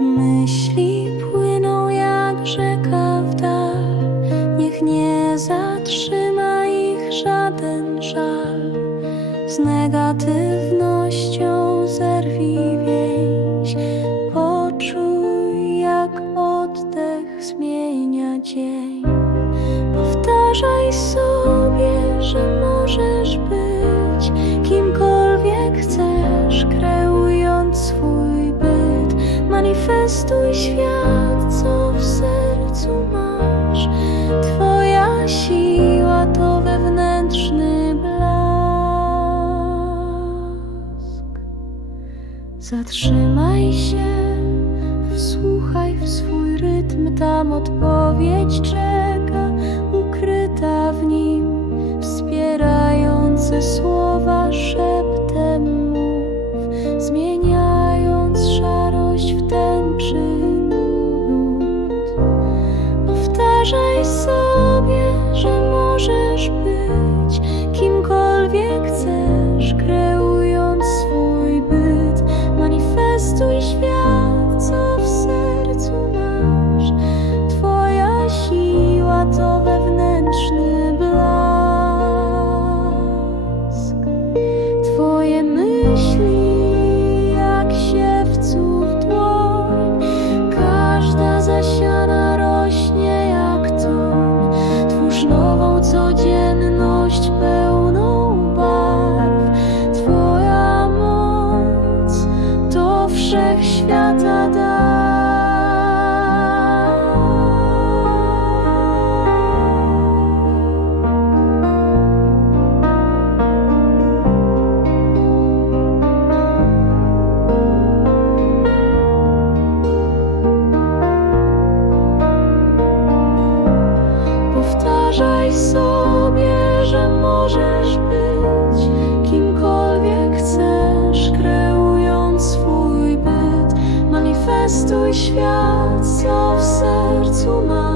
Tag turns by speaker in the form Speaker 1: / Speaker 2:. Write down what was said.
Speaker 1: Myśli płyną jak rzeka w dal, niech nie zatrzyma ich żaden żal. Z negatywnością zerwij więź, poczuj jak oddech zmienia dzień. Powtarzaj sobie. Manifestuj świat, co w sercu masz. Twoja siła to wewnętrzny blask. Zatrzymaj się, wsłuchaj w swój rytm, tam odpowiedź czeka. wszechświata dar. Powtarzaj sobie, że możesz być. świat, co w sercu ma.